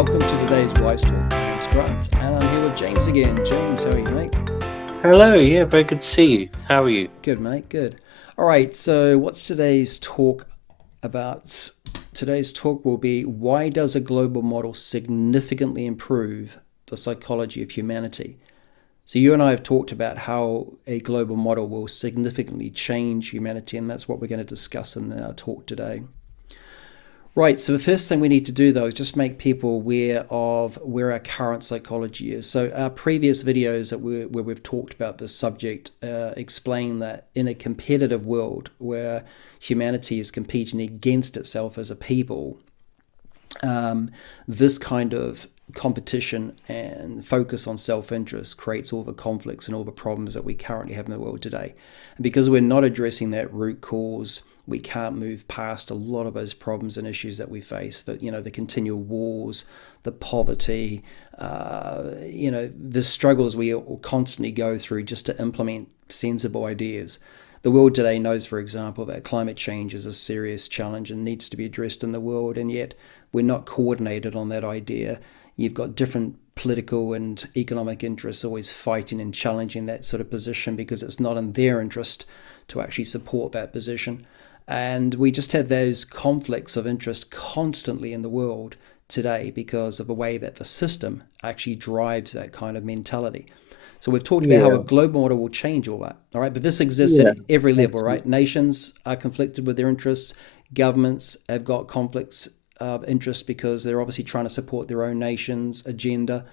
welcome to today's Wise Talk. My name's Grant, and I'm here with James again. James, how are you, mate? Hello, yeah, very good to see you. How are you? Good, mate, good. All right, so what's today's talk about? Today's talk will be, why does a global model significantly improve the psychology of humanity? So you and I have talked about how a global model will significantly change humanity, and that's what we're going to discuss in our talk today. Right, so the first thing we need to do though is just make people aware of where our current psychology is. So our previous videos where we've talked about this subject explain that in a competitive world where humanity is competing against itself as a people, this kind of competition and focus on self-interest creates all the conflicts and all the problems that we currently have in the world today. And because we're not addressing that root cause, we can't move past a lot of those problems and issues that we face. That, you know, the continual wars, the poverty, the struggles we constantly go through just to implement sensible ideas. The world today knows, for example, that climate change is a serious challenge and needs to be addressed in the world, and yet we're not coordinated on that idea. You've got different political and economic interests always fighting and challenging that sort of position because it's not in their interest to actually support that position. And we just have those conflicts of interest constantly in the world today because of the way that the system actually drives that kind of mentality. So we've talked about how a Yeah, global model will change all that, all right? But this exists yeah, at every level, right? absolutely. Nations are conflicted with their interests. Governments have got conflicts of interest because they're obviously trying to support their own nation's agenda.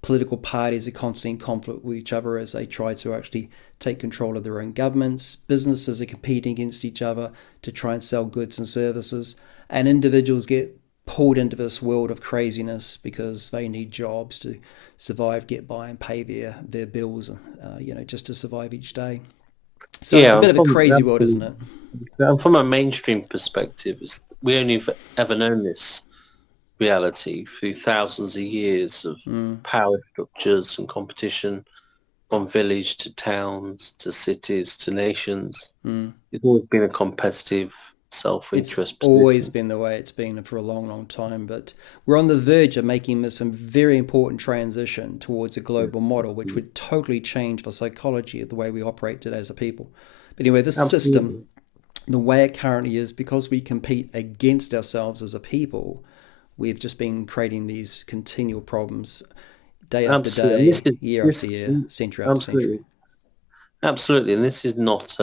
Political parties are constantly in conflict with each other as they try to actually take control of their own governments. Businesses are competing against each other to try and sell goods and services. And individuals get pulled into this world of craziness because they need jobs to survive, get by, and pay their bills, just to survive each day. So it's a Yeah, bit of a crazy world, isn't it? and from a mainstream perspective, we only have ever known this reality through thousands of years of Mm, power structures and competition from village to towns to cities to nations. mm. It's always been a competitive It's self-interest always position. been the way it's been for a long, long time. But we're on the verge of making this some very important transition towards a Yeah, global model, which absolutely. would totally change the psychology of the way we operate today as a people. But anyway, this system, Absolutely. the way it currently is, because we compete against ourselves as a people, we've just been creating these continual problems day after Absolutely. And this day, is year after this year, century after century. absolutely. Absolutely. And this is not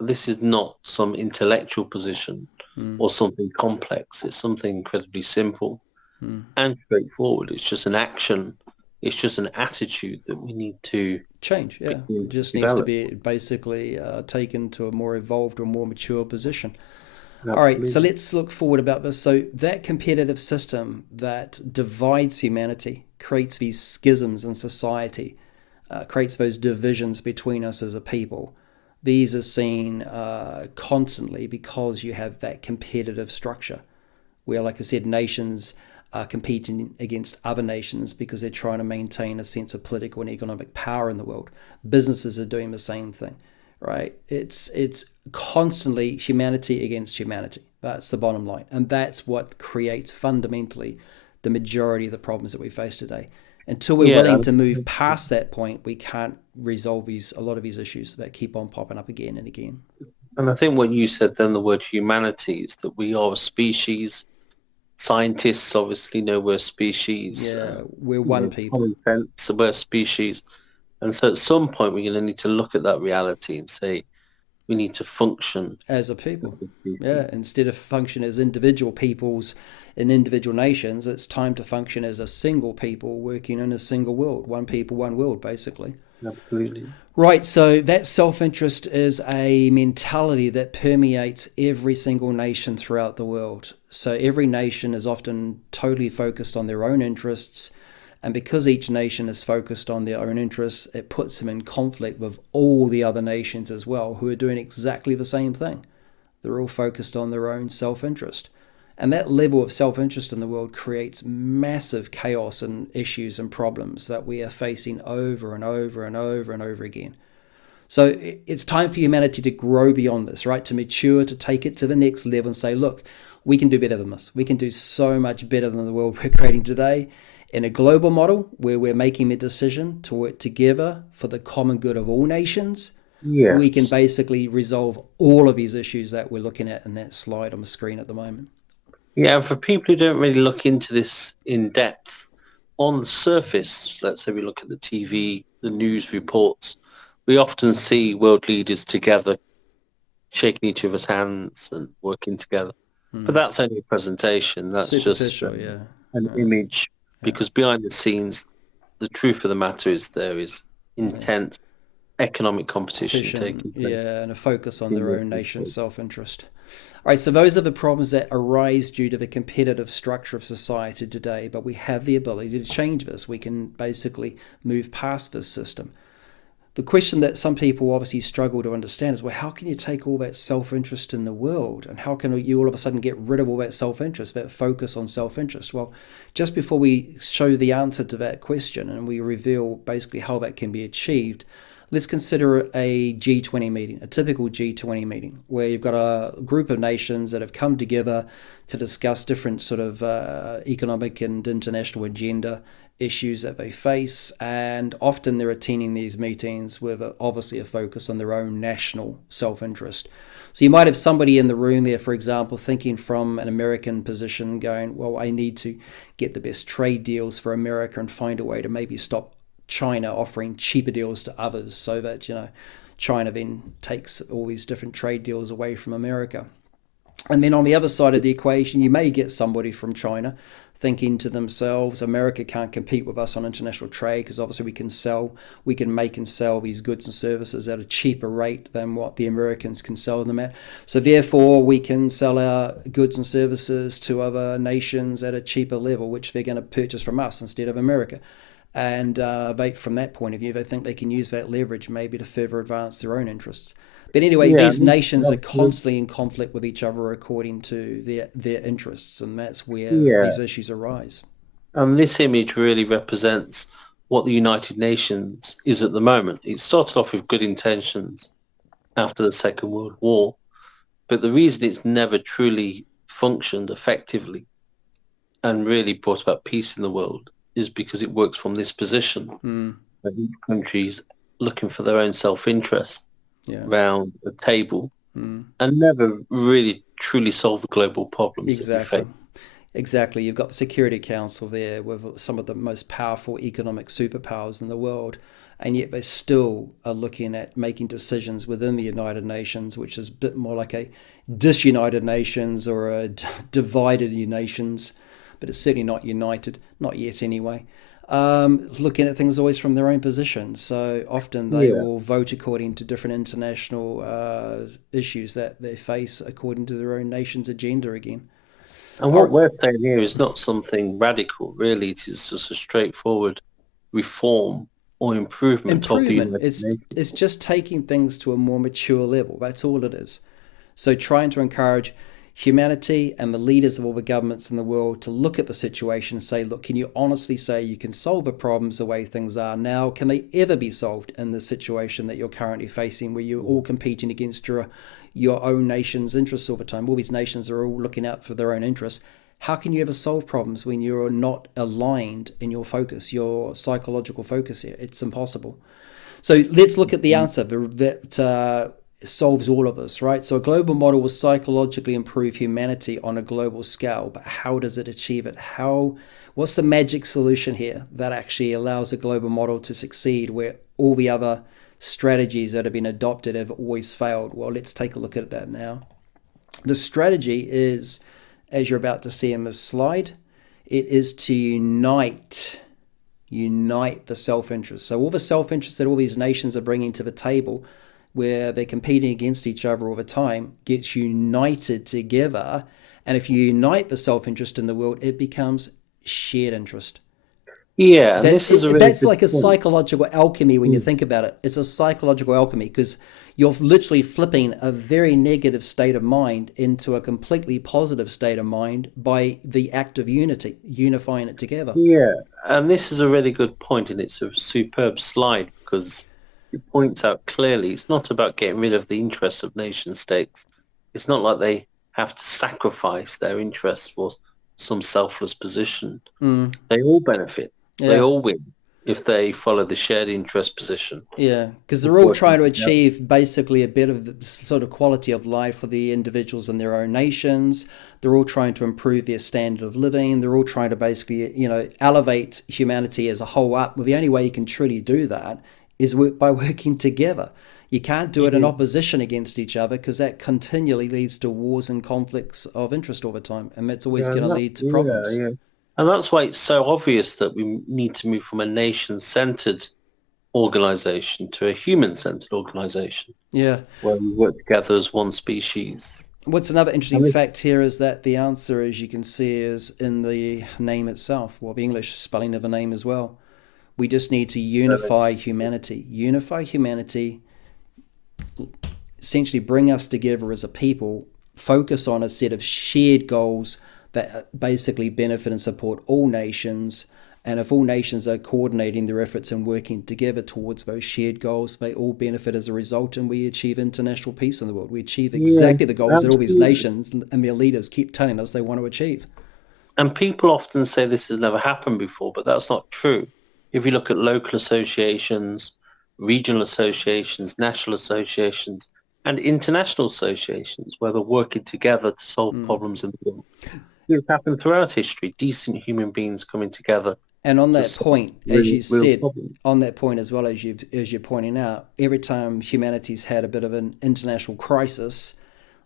this is not some intellectual position Mm, or something complex. It's something incredibly simple mm. and straightforward. It's just an action. It's just an attitude that we need to Change, yeah. It begin to just needs to develop. be basically taken to a more evolved or more mature position. All right, so Absolutely. let's look forward about this. So that competitive system that divides humanity, creates these schisms in society, creates those divisions between us as a people. These are seen constantly because you have that competitive structure where, like I said, nations are competing against other nations because they're trying to maintain a sense of political and economic power in the world. Businesses are doing the same thing, right? It's constantly humanity against humanity. That's the bottom line, and that's what creates fundamentally the majority of the problems that we face today. Until we're Yeah. willing to move past that point, we can't resolve a lot of these issues that keep on popping up again and again. And I think what you said then, the word humanity, is that we are a species. Scientists obviously know we're a species. Yeah, we're one people Common sense, so we're a species. And so at some point we're going to need to look at that reality and say we need to function as a as people. a species. Yeah, instead of function as individual peoples in individual nations, it's time to function as a single people working in a single world. One people, one world, basically. Absolutely. Right, so that self interest is a mentality that permeates every single nation throughout the world. So every nation is often totally focused on their own interests. And because each nation is focused on their own interests, it puts them in conflict with all the other nations as well, who are doing exactly the same thing. They're all focused on their own self interest. And that level of self interest in the world creates massive chaos and issues and problems that we are facing over and over and over and over again. So it's time for humanity to grow beyond this, right? To mature, to take it to the next level and say, look, we can do better than this. We can do so much better than the world we're creating today. In a global model where we're making the decision to work together for the common good of all nations, we can Yes. basically resolve all of these issues that we're looking at in that slide on the screen at the moment. Yeah, and for people who don't really look into this in depth, on the surface, let's say we look at the TV, the news reports, we often see world leaders together, shaking each other's hands and working together. But Hmm. that's only a presentation. That's just Superficial, yeah. an Yeah, image, yeah, because behind the scenes, the truth of the matter is there is yeah. intense economic competition Competition, taking place yeah, and a focus on in their those own nation's countries. self-interest. All right, so those are the problems that arise due to the competitive structure of society today, but we have the ability to change this. We can basically move past this system. The question that some people obviously struggle to understand is, well, how can you take all that self-interest in the world, and how can you all of a sudden get rid of all that self-interest, that focus on self-interest? Well, just before we show the answer to that question and we reveal basically how that can be achieved, let's consider a G20 meeting, a typical G20 meeting, where you've got a group of nations that have come together to discuss different sort of economic and international agenda issues that they face, and often they're attending these meetings with obviously a focus on their own national self-interest. So you might have somebody in the room there, for example, thinking from an American position, going, well, I need to get the best trade deals for America and find a way to maybe stop China offering cheaper deals to others, so that, China then takes all these different trade deals away from America. And then on the other side of the equation, you may get somebody from China thinking to themselves, America can't compete with us on international trade because obviously we can make and sell these goods and services at a cheaper rate than what the Americans can sell them at. So therefore, we can sell our goods and services to other nations at a cheaper level, which they're going to purchase from us instead of America. And from that point of view, they think they can use that leverage maybe to further advance their own interests. But anyway, Yeah, these nations are absolutely. constantly in conflict with each other according to their interests, and that's where Yeah. these issues arise. And this image really represents what the United Nations is at the moment. It started off with good intentions after the Second World War, but the reason it's never truly functioned effectively and really brought about peace in the world is because it works from this position Mm, that each country's looking for their own self-interest yeah. around a table Mm, and never really truly solve the global problems that we exactly. face. Exactly. You've got the Security Council there with some of the most powerful economic superpowers in the world, and yet they still are looking at making decisions within the United Nations, which is a bit more like a disunited nations or a divided nations, but it's certainly not united, not yet anyway. Looking at things always from their own position. So often they Yeah. will vote according to different international issues that they face according to their own nation's agenda again. And what Our, we're saying here is not something radical, really. It is just a straightforward reform or improvement of the improvement. United Nations. It's just taking things to a more mature level. That's all it is. So trying to encourage humanity and the leaders of all the governments in the world to look at the situation and say, look, can you honestly say you can solve the problems the way things are now? Can they ever be solved in the situation that you're currently facing, where you're all competing against your own nation's interests all the time? All these nations are all looking out for their own interests. How can you ever solve problems when you're not aligned in your focus, your psychological focus here? It's impossible. So let's look at the answer that solves all of this, right? So a global model will psychologically improve humanity on a global scale, but how does it achieve it? What's the magic solution here that actually allows a global model to succeed where all the other strategies that have been adopted have always failed? Well, let's take a look at that now. The strategy is, as you're about to see in this slide, it is to unite the self-interest. So all the self-interest that all these nations are bringing to the table, where they're competing against each other all the time, gets united together. And if you unite the self-interest in the world, it becomes shared interest. Yeah, and this is a really That's good like a point. psychological alchemy when you Mm. think about it. It's a psychological alchemy because you're literally flipping a very negative state of mind into a completely positive state of mind by the act of unity, unifying it together. Yeah, and this is a really good point, and it's a superb slide because it points out clearly it's not about getting rid of the interests of nation states. It's not like they have to sacrifice their interests for some selfless position. Mm. They all benefit. They Yeah. all win if they follow the shared interest position Yeah, because of they're all working trying to together. achieve basically a better sort of quality of life for the individuals in their own nations. They're all trying to improve their standard of living. They're all trying to basically, elevate humanity as a whole up. Well, the only way you can truly do that is by working together. You can't do it in Yeah, opposition against each other because that continually leads to wars and conflicts of interest over time, and that's always yeah, going to lead to yeah, problems. yeah. And that's why it's so obvious that we need to move from a nation-centered organization to a human-centered organization Yeah. where we work together as one species. What's another interesting And it, fact here is that the answer, as you can see, is in the name itself, well, the English spelling of the name as well. We just need to unify humanity. Unify humanity, essentially bring us together as a people, focus on a set of shared goals that basically benefit and support all nations. And if all nations are coordinating their efforts and working together towards those shared goals, they all benefit as a result, and we achieve international peace in the world. We achieve yeah, exactly the goals that all these absolutely. nations and their leaders keep telling us they want to achieve. And people often say this has never happened before, but that's not true. If you look at local associations, regional associations, national associations, and international associations where they're working together to solve Mm. problems in the world, it's happened throughout history. Decent human beings coming together And on to that solve point, as real, you real said, problems. on that point as well as you're pointing out, every time humanity's had a bit of an international crisis,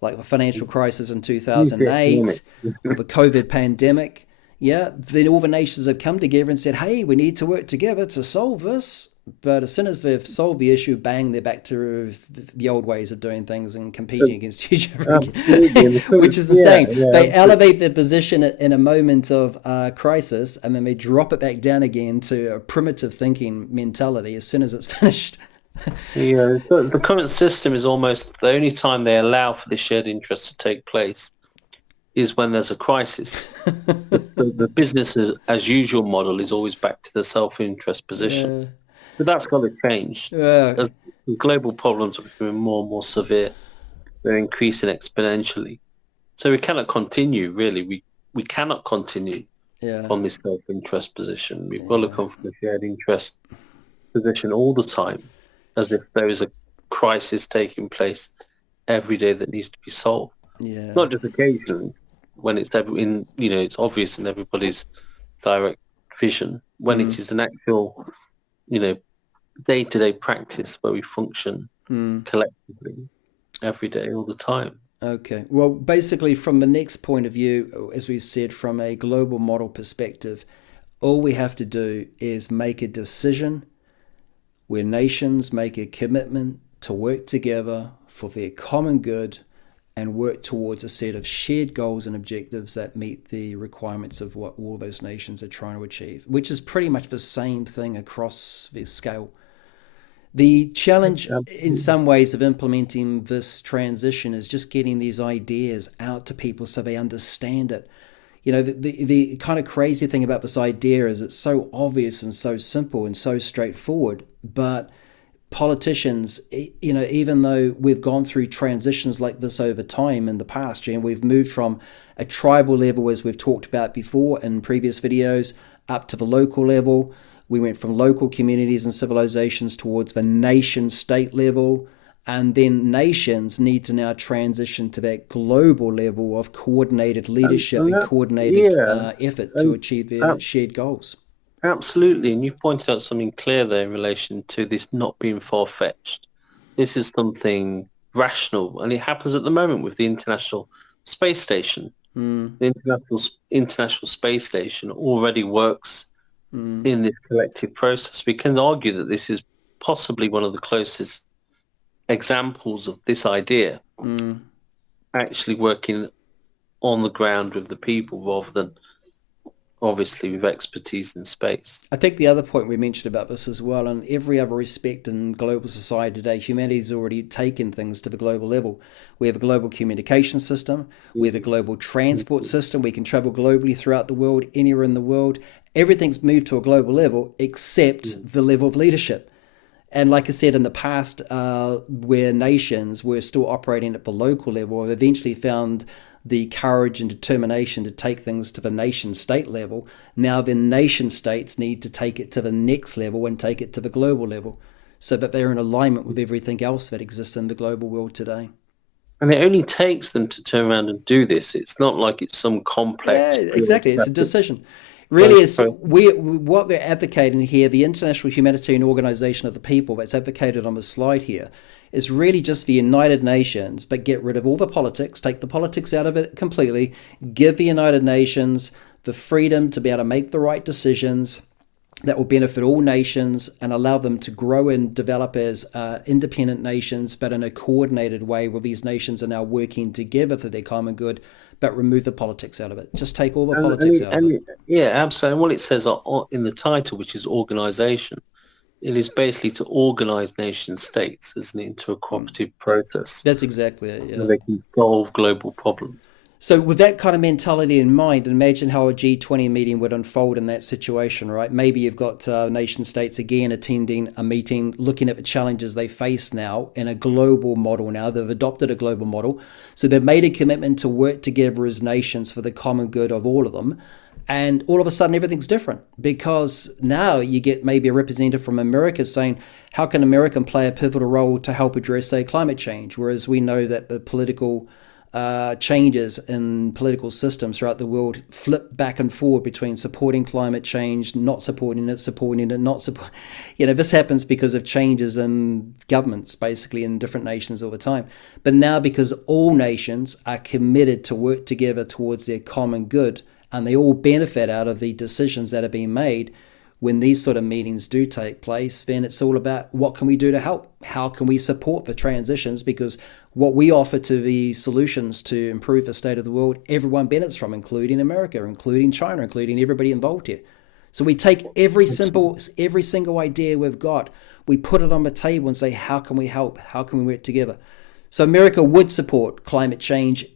like the financial crisis in Huge economic. 2008 or the COVID pandemic, yeah, then all the nations have come together and said, hey, we need to work together to solve this. But as soon as they've solved the issue, bang, they're back to the old ways of doing things and competing against each other Absolutely. again, And the which current, is the yeah, saying. yeah, They absolutely. elevate their position in a moment of crisis, and then they drop it back down again to a primitive thinking mentality as soon as it's finished. Yeah, the current system is almost the only time they allow for this shared interest to take place is when there's a crisis. The business as usual model is always back to the self-interest position. Yeah. But that's got to change. Uh, As the global problems are becoming more and more severe, they're increasing exponentially. So we cannot continue, really. We cannot continue yeah. from this self-interest position. We've got to Yeah. come from a shared interest position all the time, as if there is a crisis taking place every day that needs to be solved. Yeah. Not just occasionally, when it's obvious in everybody's direct vision, when Mm. it is an actual, you know, day-to-day practice where we function Mm. collectively every day, all the time. Okay. Well, basically, from the next point of view, as we said, from a global model perspective, all we have to do is make a decision where nations make a commitment to work together for their common good and work towards a set of shared goals and objectives that meet the requirements of what all those nations are trying to achieve, which is pretty much the same thing across the scale. The challenge, in Absolutely. some ways, of implementing this transition is just getting these ideas out to people so they understand it. The kind of crazy thing about this idea is it's so obvious and so simple and so straightforward, but politicians, even though we've gone through transitions like this over time in the past, we've moved from a tribal level, as we've talked about before in previous videos, up to the local level. We went from local communities and civilizations towards the nation state level. And then nations need to now transition to that global level of coordinated leadership And and that, coordinated yeah, effort to and achieve their ab- shared goals. absolutely. And you pointed out something clear there in relation to this not being far-fetched. This is something rational, and it happens at the moment with the International Space Station. Mm, The International Space Station already works mm, in this collective process. We can argue that this is possibly one of the closest examples of this idea mm. actually working on the ground with the people rather than obviously with expertise in space. I think the other point we mentioned about this as well, in every other respect in global society today, humanity's already taken things to the global level. We have a global communication system, we have a global transport system, we can travel globally throughout the world, anywhere in the world. Everything's moved to a global level except the level of leadership. And like I said, in the past, where nations were still operating at the local level, have eventually found the courage and determination to take things to the nation state level. Now the nation states need to take it to the next level and take it to the global level so that they're in alignment with everything else that exists in the global world today. And it only takes them to turn around and do this. It's not like it's some Yeah, complex exactly. It's a bureaucratic decision. Really, is process. we what we're advocating here. The International Humanitarian Organization of the People, that's advocated on the slide here, is really just the United Nations, but get rid of all the politics, take the politics out of it completely, give the United Nations the freedom to be able to make the right decisions that will benefit all nations and allow them to grow and develop as independent nations, but in a coordinated way where these nations are now working together for their common good, but remove the politics out of it. Just take all the politics out of it. Yeah, absolutely. And what it says in the title, which is organisation, it is basically to organise nation states, isn't it, into a cooperative process That's exactly it, where yeah. they can solve global problems. So, with that kind of mentality in mind, imagine how a G20 meeting would unfold in that situation, right? Maybe you've got nation states again attending a meeting, looking at the challenges they face now in a global model now. They've adopted a global model. So, they've made a commitment to work together as nations for the common good of all of them. And all of a sudden, everything's different because now you get maybe a representative from America saying, how can America play a pivotal role to help address, say, climate change? Whereas we know that the political changes in political systems throughout the world flip back and forward between supporting climate change, not supporting it, not support. This happens because of changes in governments, basically in different nations all the time. But now, because all nations are committed to work together towards their common good, and they all benefit out of the decisions that are being made, when these sort of meetings do take place, then it's all about what can we do to help? How can we support the transitions? Because what we offer to the solutions to improve the state of the world, everyone benefits from, including America, including China, including everybody involved here. So we take every single idea we've got, we put it on the table and say, how can we help? How can we work together? So America would support climate change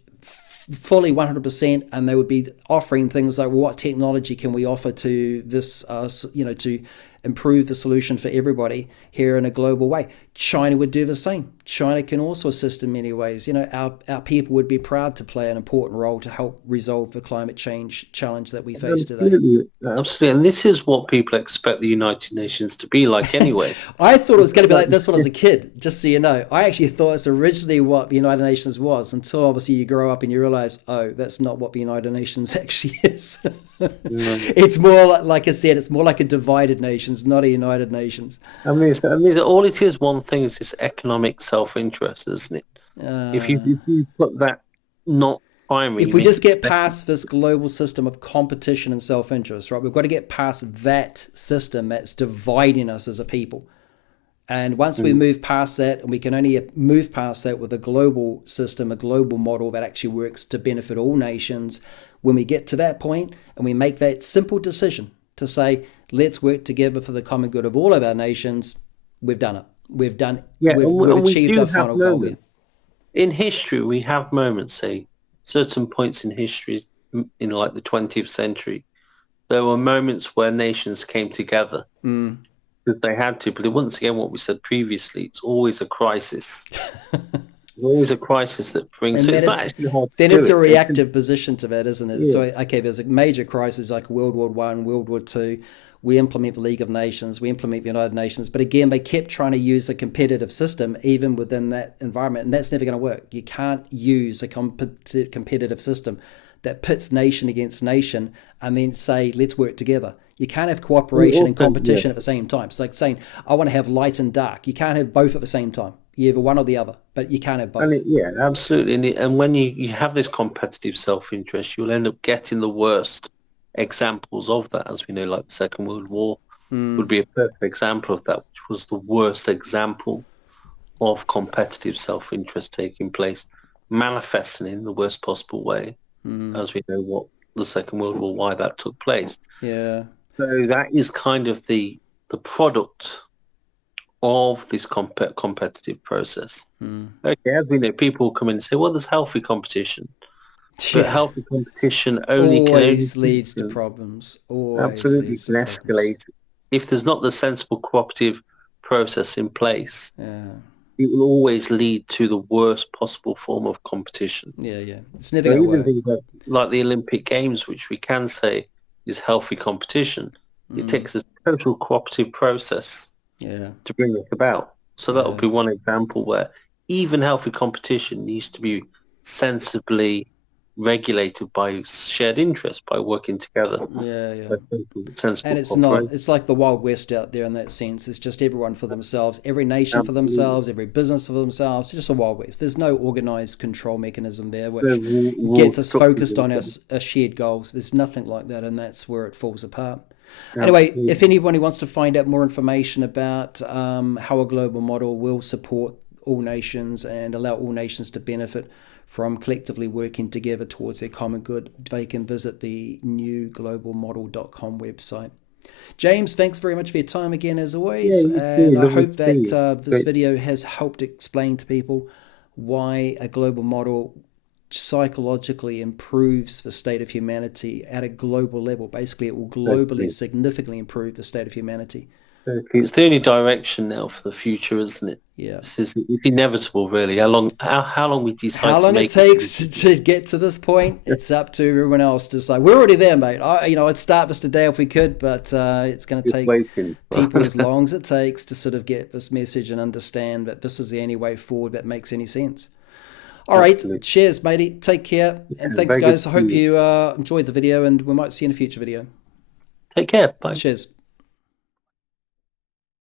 fully 100%, and they would be offering things like, well, what technology can we offer to this, to improve the solution for everybody here in a global way. China would do the same. China can also assist in many ways. Our people would be proud to play an important role to help resolve the climate change challenge that we face today. Absolutely, absolutely. And this is what people expect the United Nations to be like anyway. I thought it was going to be like this when I was a kid, just so you know. I actually thought it's originally what the United Nations was, until obviously you grow up and you realize, oh, that's not what the United Nations actually is. It's more like I said, it's more like a divided nations, not a United Nations. All it is, one thing is this economic self-interest, isn't it? If you put that not primary, If you we make just it get second. past this global system of competition and self-interest, right, we've got to get past that system that's dividing us as a people. And once we Mm. move past that, and we can only move past that with a global system, a global model that actually works to benefit all nations, when we get to that point and we make that simple decision to say, let's work together for the common good of all of our nations, we've done it. We've done. Yeah, We've and we achieved do our have final goal here. moments. In history, we have moments, say, certain points in history, in like the 20th century, there were moments where nations came together Mm. because they had to. But once again, what we said previously, it's always a crisis. It's always a crisis that brings. And So then it's not it's actually hard to then do it's a it. reactive position to that, isn't it? So Yeah. okay, there's a major crisis like World War One, World War Two. We implement the League of Nations, we implement the United Nations, but again, they kept trying to use a competitive system even within that environment, and that's never going to work. You can't use a competitive system that pits nation against nation and then say, let's work together. You can't have We cooperation and also, yeah. competition at the same time. It's like saying, I want to have light and dark. You can't have both at the same time. You have one or the other, but you can't have both. Yeah, absolutely. And when you have this competitive self-interest, you'll end up getting the worst examples of that, as we know, like the Second World War would Mm, be a perfect example of that, which was the worst example of competitive self-interest taking place, manifesting in the worst possible way, mm, as we know what the Second World War, why that took place. yeah. So that is kind of the product of this competitive process. Mm. Okay, as we know, people come in and say, well, there's healthy competition, but Yeah. healthy competition can only Always leads to problems. Always absolutely leads to can problems. escalate if there's not the sensible cooperative process in place, Yeah. it will always lead to the worst possible form of competition. Yeah. Yeah. It's never So going to even work. things like the Olympic Games, which we can say is healthy competition, it Mm. takes a total cooperative process Yeah. to bring it about. So that would Yeah. be one example where even healthy competition needs to be sensibly regulated by shared interest, by working together, Yeah. Yeah. by And sensible it's not, cooperation. it's like the Wild West out there in that sense. It's just everyone for themselves, every nation for Absolutely. themselves, every business for themselves. It's just a Wild West. There's no organized control mechanism there The which rule gets us structures focused in on place. our shared goals. There's nothing like that, and that's where it falls apart. Anyway, if Absolutely. anybody wants to find out more information about how a global model will support all nations and allow all nations to benefit from collectively working together towards their common good, they can visit the newglobalmodel.com website. James, thanks very much for your time again, as Yeah, always, you too. and I Lovely hope to see that you. this Great. video has helped explain to people why a global model psychologically improves the state of humanity at a global level. Basically, it will globally Totally. significantly improve the state of humanity. It's the only direction now for the future, isn't it? Yeah. It's inevitable, really. How long we How decide to long it make it takes decision. to get to this point, it's up to everyone else to decide. We're already there, mate. I'd start this today if we could, but it's going to Just take waiting. people as long as it takes to sort of get this message and understand that this is the only way forward that makes any sense. All right, Absolutely. cheers, matey. Take care, Yeah, and thanks, very good guys. to I see hope you. you enjoyed the video, and we might see you in a future video. Take care. Bye. Cheers.